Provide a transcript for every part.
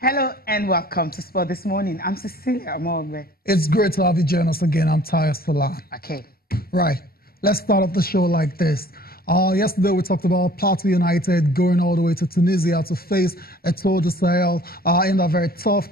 Hello and welcome to Sport This Morning. I'm Cecilia Amogbe. It's great to have you join us again. I'm Taya Salah. Okay. Right. Let's start off the show like this. Yesterday we talked about Plateau United going all the way to Tunisia to face Etoile du Sahel in a very tough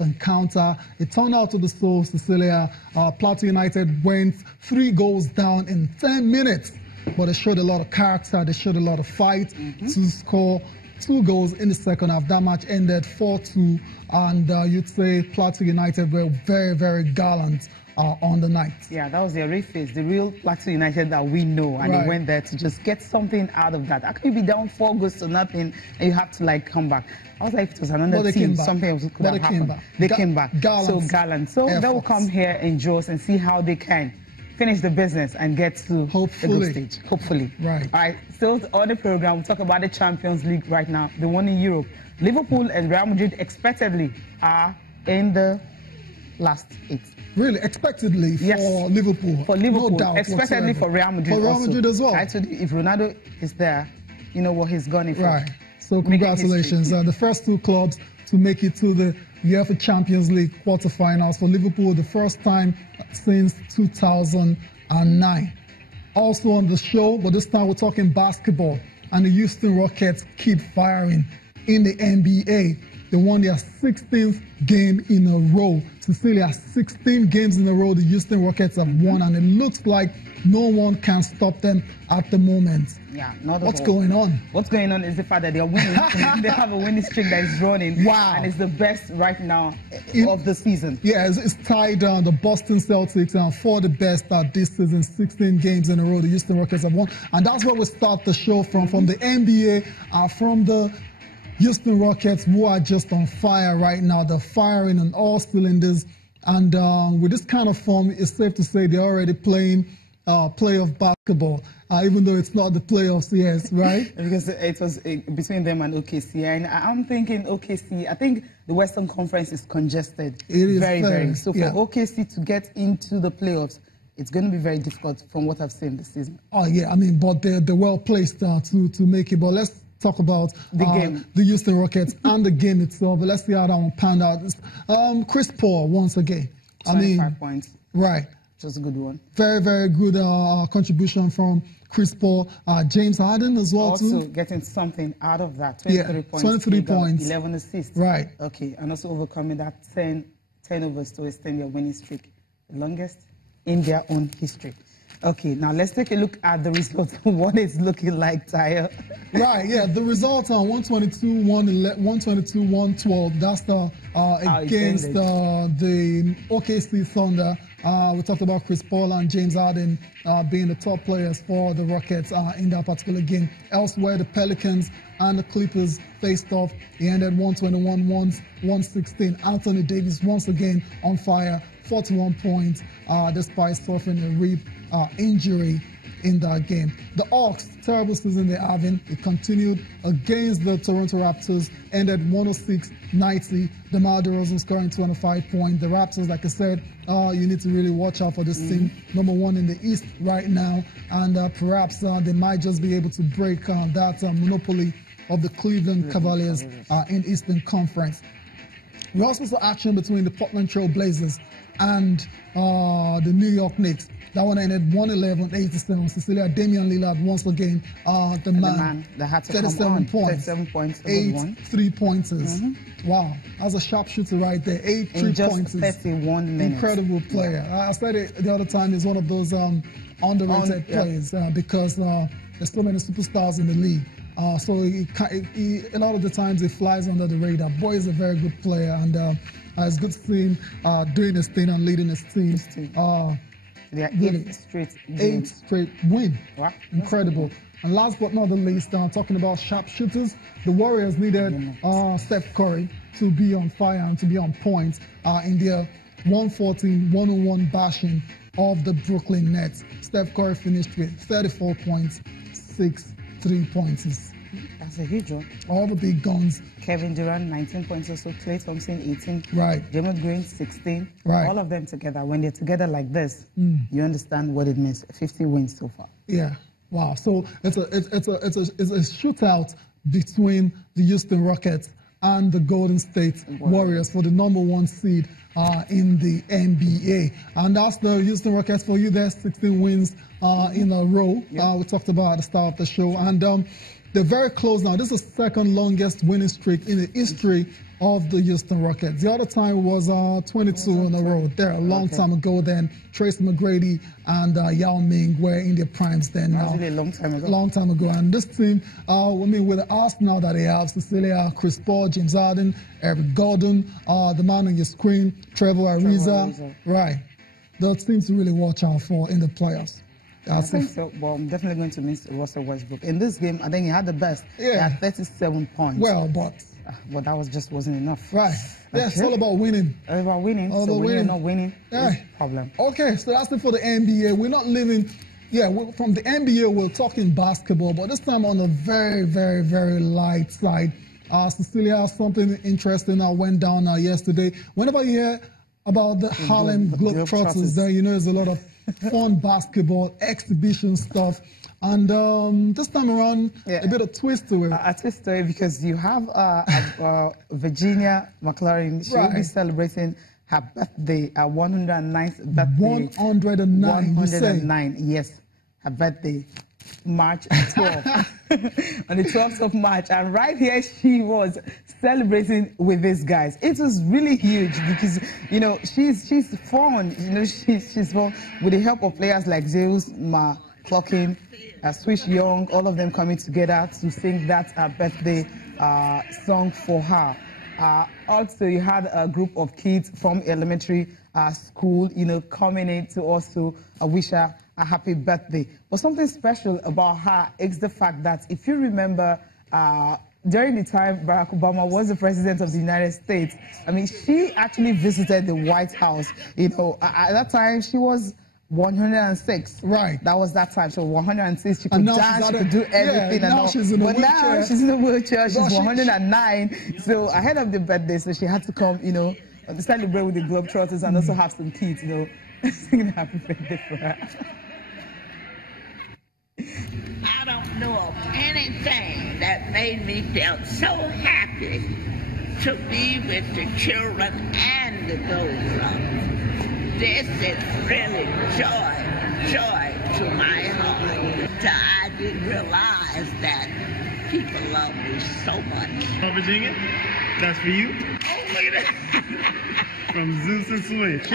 encounter. It turned out to be so, Cecilia. Plateau United went 3 goals down in 10 minutes, but they showed a lot of character. They showed a lot of fight to score 2 goals in the second half. That match ended 4-2, and you'd say Plateau United were very gallant on the night. Yeah, that was their real face, the real Plateau United that we know, and they went there to just get something out of that. How can you be down 4 goals to nothing and you have to like come back? I was like, if it was another team, something else could have happened. They came back. Gallant. So they will come here and Jaws and see how they can finish the business and get to the group stage. Hopefully. Right. All right. Still on the program, we'll talk about the Champions League right now, the one in Europe. Liverpool and Real Madrid expectedly are in the last 8. Really, expectedly for Liverpool. For Liverpool, no doubt expectedly whatsoever. for Real Madrid. For Real Madrid as well. I told you, if Ronaldo is there, you know what he's gone in for. Right. So congratulations. The first 2 clubs to make it to the UEFA Champions League quarterfinals. For Liverpool, the first time since 2009. Also on the show, but this time we're talking basketball. And the Houston Rockets keep firing in the NBA. They won their 16th game in a row. Cecilia, 16 games in a row the Houston Rockets have won, and it looks like no one can stop them at the moment. Yeah, not at all. What's going on? What's going on is the fact that they are winning. They have a winning streak that is running. Wow. And it's the best right now of the season. Yeah, it's tied down the Boston Celtics for the best this season. 16 games in a row the Houston Rockets have won. And that's where we start the show from the NBA, from the Houston Rockets, who are just on fire right now. They're firing on all cylinders. And with this kind of form, it's safe to say they're already playing playoff basketball, even though it's not the playoffs yet, right? Because it was between them and OKC. And I'm thinking OKC, I think the Western Conference is congested. It is very. So for OKC to get into the playoffs, it's going to be very difficult from what I've seen this season. Oh, yeah. I mean, but they're well placed to make it. But let's talk about the Houston Rockets and the game itself. But let's see how that one panned out. Chris Paul, once again. 25 points. Right. Just a good one. Very good contribution from Chris Paul. James Harden as well, also too. getting something out of that. 23 points. 23 points. 11 assists. Right. Okay. And also overcoming that 10 turnovers to extend their winning streak. The longest in their own history. Okay, now let's take a look at the results. What it's looking like, Tyre. Right, yeah, the results are 122-112. That's the against the OKC Thunder. We talked about Chris Paul and James Harden being the top players for the Rockets in that particular game. Elsewhere, the Pelicans and the Clippers faced off. It ended 121-116. Anthony Davis once again on fire, 41 points, despite suffering a rib injury in that game. The Hawks, terrible season they're having. It continued against the Toronto Raptors, ended 106-90. DeMar DeRozan scoring 25 points. The Raptors, like I said, you need to really watch out for this team. Number 1 in the East right now, and perhaps they might just be able to break that monopoly of the Cleveland Cavaliers in Eastern Conference. We also saw action between the Portland Trail Blazers and the New York Knicks. That one ended 111-87. Cecilia, Damian Lillard once again, the man that had to 37 come on. points, 37 points, 8 3-pointers. Wow, that's a sharpshooter right there. 8 3-pointers. In just 31 minutes. Incredible player. I said it the other time. He's one of those underrated players because there's so many superstars in the league. So a lot of the times he flies under the radar. Boy is a very good player, and it's good to see him doing his thing and leading his team. Yeah, really, 8 straight games. 8 straight win. Wow. Incredible. And last but not the least, talking about sharpshooters, the Warriors needed Steph Curry to be on fire and to be on point in their 114-101 bashing of the Brooklyn Nets. Steph Curry finished with 34 points, 6 3-pointers. That's a huge one. All the big guns. Kevin Durant, 19 points or so. Klay Thompson, 18. Right. Draymond Green, 16. Right. All of them together. When they're together like this, you understand what it means. 50 wins so far. Yeah. Wow. So it's a shootout between the Houston Rockets and the Golden State Warriors for the #1 seed in the NBA. And that's the Houston Rockets for you there, 16 wins in a row. We talked about at the start of the show. And they're very close now. This is the second longest winning streak in the history of the Houston Rockets. The other time was 22 in a row. There a long time ago then. Tracy McGrady and Yao Ming were in their primes then. That was really a long time ago. Long time ago. And this team, with the arsenal that they have, Cecilia, Chris Paul, James Harden, Eric Gordon, the man on your screen, Trevor Ariza. Right. The teams to really watch out for in the playoffs. I think so. Well, I'm definitely going to miss Russell Westbrook. In this game, I think he had the best. Yeah. He had 37 points. Well, but that wasn't enough. Right. Yeah, it's all about winning. All about winning. All so about when winning. you're not winning, it's a problem. Okay, so that's it for the NBA. We're not living, from the NBA, we're talking basketball, but this time on a very, very, very light side. Cecilia, something interesting that went down yesterday. Whenever you hear about the Harlem Globetrotters, then you know there's a lot of fun basketball, exhibition stuff. And this time around, a bit of twist to it. A twist to it because you have Virginia McLaurin. She will be celebrating her birthday, her 109th birthday. 109, 109, yes. Her birthday, March 12th. On the 12th of March. And right here, she was celebrating with these guys. It was really huge because, she's fun. She's fun with the help of players like Zeus, McLaurin, Swish Young, all of them coming together to sing that birthday song for her. Also, you had a group of kids from elementary school, coming in to also wish her a happy birthday. But something special about her is the fact that if you remember, during the time Barack Obama was the president of the United States, she actually visited the White House. At that time, she was 106. Right. That was that time. So 106, she could dance, she could do everything. Yeah, now she's in a wheelchair. Now she's in a wheelchair. She's 109. So ahead of the birthday, so she had to come, to celebrate with the Globetrotters and also have some kids, singing happy birthday for her. I don't know of anything that made me feel so happy to be with the children and the Globetrotters. This is really joy to my heart. I didn't realize that people love me so much. Virginia, that's for you. Oh, look at that. From Zeus and Swish.